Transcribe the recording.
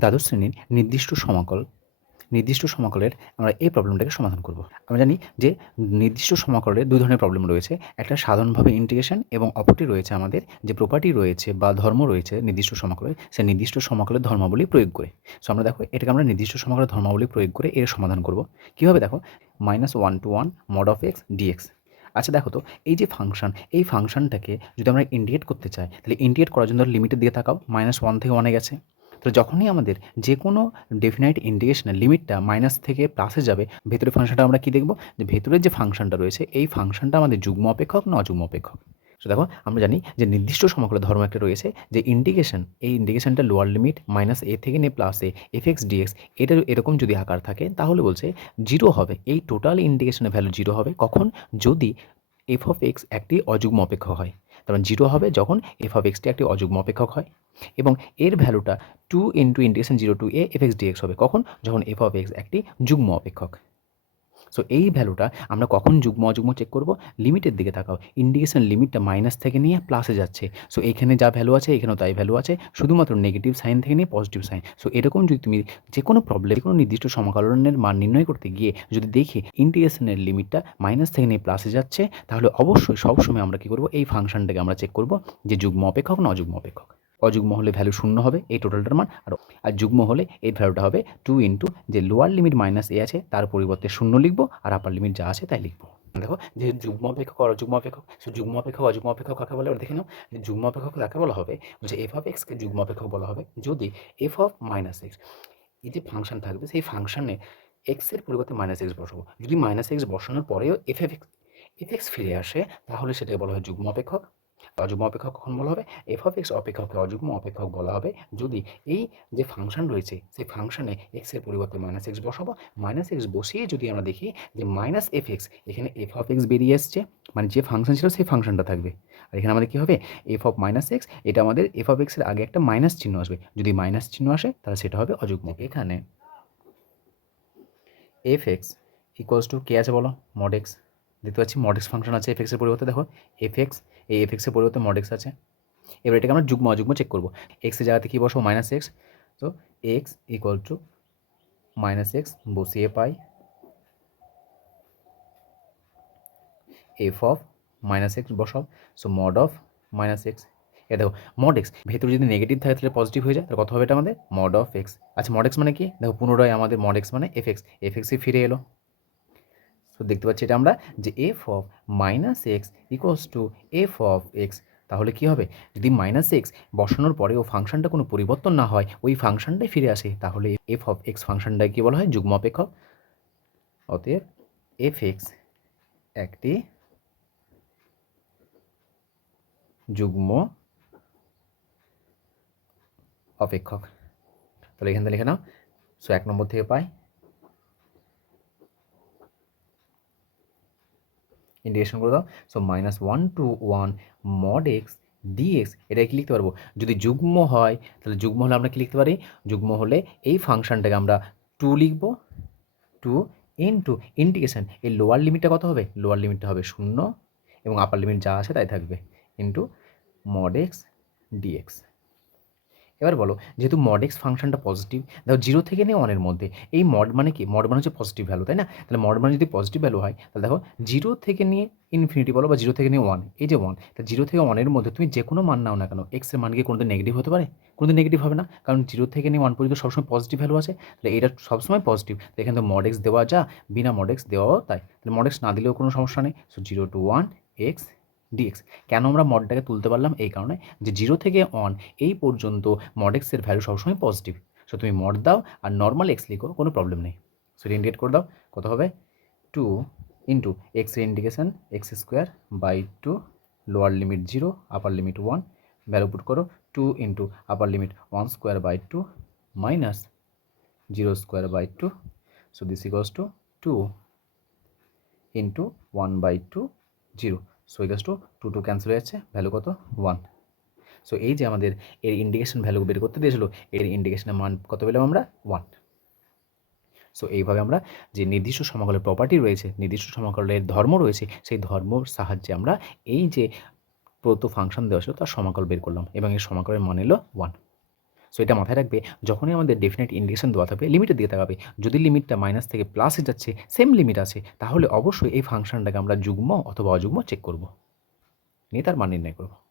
দ্বাদশ শ্রেণির নির্দিষ্ট সমাকল, নির্দিষ্ট সমাকলের আমরা এই প্রবলেমটাকে সমাধান করব। আমরা জানি যে নির্দিষ্ট সমাকলের দুই ধরনের প্রবলেম রয়েছে। একটা সাধারণভাবে ইন্টিগ্রেশন এবং অপরটি রয়েছে আমাদের যে প্রপার্টি রয়েছে বা ধর্ম রয়েছে নির্দিষ্ট সমাকলের সে নির্দিষ্ট সমাকলের ধর্মাবলী প্রয়োগ করে। সো আমরা দেখো, এটাকে আমরা নির্দিষ্ট সমাকলের ধর্মাবলী প্রয়োগ করে এর সমাধান করব। কীভাবে দেখো? Minus one to one mod of x dx আচ্ছা দেখো তো, এই যে ফাংশন এই ফাংশনটাকে যদি আমরা ইন্ডিকেট করতে চাই, তাহলে ইন্ডিকেট করার জন্য লিমিটের দিকে তাকাও। মাইনাস ওয়ান থেকে ওয়ানে গেছে। তো যখনই আমাদের যে কোনো ডেফিনাইট ইন্ডিকেশনের লিমিটটা মাইনাস থেকে প্লাসে যাবে, ভেতরের ফাংশনটা আমরা কি দেখব? যে ভেতরের যে ফাংশনটা রয়েছে, এই ফাংশনটা আমাদের যুগ্ম অপেক্ষক না অযুগ্ম অপেক্ষক? তো দেখো, আমরা জানি যে নির্দিষ্ট সমাকলের ধর্ম একটা রয়েছে যে ইন্ডিকেশন এই ইন্ডিকেশনটা লোয়ার লিমিট মাইনাস এ থেকে নিয়ে plus a f x dx এটা এরকম যদি আকার থাকে, তাহলে বলছে জিরো হবে। এই টোটাল ইন্ডিকেশনের ভ্যালু জিরো হবে। কখন? যদি এফ অফ এক্স একটি অযুগ্ম অপেক্ষক হয়। তার মানে জিরো হবে যখন এফ অফ এক্সটি একটি অযুগ্ম অপেক্ষক হয়। এবং এর ভ্যালুটা two into integration zero to a f x dx হবে। কখন? যখন এফ অফ এক্স একটি যুগ্ম অপেক্ষক। সো এই ভ্যালুটা আমরা কখন যুগ্ম অযুগ্ম চেক করব? লিমিটের দিকে তাকাও। ইন্ডিকেশন লিমিটটা মাইনাস থেকে নিয়ে প্লাসে যাচ্ছে। সো এখানে যা ভ্যালু আছে, এখানেও তাই ভ্যালু আছে। শুধুমাত্র নেগেটিভ সাইন থেকে নিয়ে পজিটিভ সাইন সো এরকম যদি তুমি যে কোনো প্রবলেম কোনো নির্দিষ্ট সমাকলনের মান নির্ণয় করতে গিয়ে যদি দেখি ইন্ডিকেশনের লিমিটটা মাইনাস থেকে নিয়ে প্লাসে যাচ্ছে, তাহলে অবশ্যই সবসময় আমরা কী করব? এই ফাংশনটাকে আমরা চেক করব যে যুগ্ম অপেক্ষক না অযুগ্ম অপেক্ষক। অযুগ্ম হলে ভ্যালু শূন্য হবে, এই টোটালটার মান, আর আর যুগ্ম হলে এই ভ্যালুটা হবে টু ইন্টু যে লোয়ার লিমিট মাইনাস এ আছে, তার পরিবর্তে শূন্য লিখব, আর আপার লিমিট যা আছে তাই লিখব। দেখো, যে যুগ্ম অপেক্ষক আর অযুগ্ম অপেক্ষক, সো যুগ্ম অপেক্ষক, অযুগ্ম অপেক্ষক কাকে বলে? দেখে নাও, যে যুগ্ম অপেক্ষক কাকে বলা হবে? যে এফ অফ এক্সকে যুগ্ম অপেক্ষক বলা হবে। যদি এফ অফ মাইনাস এক্স এই যে ফাংশন থাকবে, সেই ফাংশনে এক্সের পরিবর্তে মাইনাস এক্স বসাবো। যদি মাইনাস এক্স বসানোর পরেও f f x f x ফিরে আসে, তাহলে সেটাকে বলা হয় যুগ্ম অপেক্ষক। অযুগ্ম অপেক্ষক কখন বলা হবে? এফ অফ এক্স অপেক্ষককে অযুগ্ম অপেক্ষক বলা হবে যদি এই যে ফাংশন রয়েছে, সেই ফাংশনে এক্সের পরিবর্তে মাইনাস এক্স বসাবো। মাইনাস এক্স বসিয়ে যদি আমরা দেখি যে মাইনাস এফ এক্স এখানে এফ অফ এক্স বেরিয়ে এসছে মানে যে ফাংশন ছিল সেই ফাংশনটা থাকবে। আর এখানে আমাদের কী হবে? এফ অফ মাইনাস এক্স এটা আমাদের এফ অফ এক্সের আগে একটা মাইনাস চিহ্ন আসবে। যদি মাইনাস চিহ্ন আসে, তাহলে সেটা হবে অযুগ্ম। এখানে এফ এক্স ইকুয়ালস টু কে আছে বলো মড এক্স দেখতে পাচ্ছি মড এক্স ফাংশন আছে এফ এক্সের পরিবর্তে, দেখো। এফ এক্স এই এফ এক্সের পরিবর্তে মড এক্স আছে। এবার এটাকে আমরা যুগ্ম অযুগ্ম চেক করব। এক্সের জায়গাতে কী বসবো? মাইনাস এক্স তো x equal to minus x বসিয়ে পাই। এফ অফ মাইনাস এক্স বসাও। So mod of minus x এ দেখো মড এক্স ভেতরে যদি নেগেটিভ থাকে, তাহলে পজিটিভ হয়ে যায়। তাহলে কত হবে এটা আমাদের? মড অফ এক্স আচ্ছা মড এক্স মানে কি? দেখো, পুনরায় আমাদের মড এক্স মানে এফ এক্স এফ এক্সে ফিরে এলো। তো দেখতে পাচ্ছি এটা আমরা যে f of minus x equals to f of x তাহলে কী হবে? যদি মাইনাস এক্স বসানোর পরে ও ফাংশনটা কোনো পরিবর্তন না হয়, ওই ফাংশনটাই ফিরে আসে, তাহলে এফ অফ এক্স ফাংশনটাকে কী বলা হয়? যুগ্ম অপেক্ষক অতএব এফ এক্স একটি যুগ্ম অপেক্ষক। তাহলে এখান থেকে লিখে নাও। সো এক নম্বর থেকে পাই। ইন্টিগ্রেশন করে দাও। So minus one to one mod x dx এটা কি লিখতে পারব? যদি যুগ্ম হয়, তাহলে যুগ্ম হলে আমরা কি লিখতে পারি? যুগ্ম হলে এই ফাংশনটাকে আমরা টু লিখব। টু ইন টু ইন্টিগ্রেশন এই লোয়ার লিমিটটা কত হবে? লোয়ার লিমিটটা হবে শূন্য এবং আপার লিমিট যা আছে তাই থাকবে ইন্টু মড এক্স ডিএক্স এবার বলো, যেহেতু মড এক্স ফাংশনটা পজিটিভ দেখো জিরো থেকে নিয়ে ওয়ানের মধ্যে, এই মড মানে কি? মড মানে হচ্ছে পজিটিভ ভ্যালু তাই না? তাহলে মড মানে যদি পজিটিভ ভ্যালু হয়, তাহলে দেখো জিরো থেকে নিয়ে ইনফিনিটি বলো বা জিরো থেকে নিয়ে ওয়ান এই যে ওয়ান তা জিরো থেকে ওয়ানের মধ্যে তুমি যে কোনো মান নাও না কেন এক্সের মান কি কোনোদিন নেগেটিভ হতে পারে? কোনোদিন নেগেটিভ হবে না, কারণ জিরো থেকে নিয়ে ওয়ান পর্যন্ত সবসময় পজিটিভ ভ্যালু আছে, তাহলে এটা সবসময় পজিটিভ এখানে তো মড এক্স দেওয়া যা, বিনা মড এক্স দেওয়াও তাই, তাহলে মড এক্স না দিলেও কোনো সমস্যা নেই so zero to one x dx কেন আমরা মডটাকে তুলতে পারলাম? এই কারণে যে জিরো থেকে অন এই পর্যন্ত মড এক্সের ভ্যালু সবসময় পজিটিভ সো তুমি মড দাও আর নর্মাল এক্স লিখো, কোনো প্রবলেম নেই। সো ইন্ডিকেট করে দাও। কত হবে? টু ইন্টু এক্সের indication x square by two lower limit zero upper limit one value put করো two into upper limit one square by two minus zero square by two so this equals to two into one by two zero so equals to two two cancel হয়ে যাচ্ছে। Value কত? One so এই যে আমাদের এর indication value বের করতে দিয়েছিল, এর ইন্ডিকেশনের মান কত পেলাম আমরা? ওয়ান সো এইভাবে আমরা যে নির্দিষ্ট সমাকলের প্রপার্টি রয়েছে, নির্দিষ্ট সমাকলের ধর্ম রয়েছে, সেই ধর্মর সাহায্যে আমরা এই যে প্রত ফাংশন দেওয়া ছিল, তার সমাকল বের করলাম এবং এই সমাকলের মান এলো ওয়ান সো এটা মাথায় রাখবে, যখনই আমাদের ডেফিনেট ইন্ডিকেশন দেওয়া থাকবে লিমিটে দিয়ে থাকবে যদি লিমিটটা মাইনাস থেকে প্লাসে যাচ্ছে সেম লিমিট আছে, তাহলে অবশ্যই এই ফাংশনটাকে আমরা যুগ্ম অথবা অযুগ্ম চেক করব। নিয়ে তার মান নির্ণয় করব।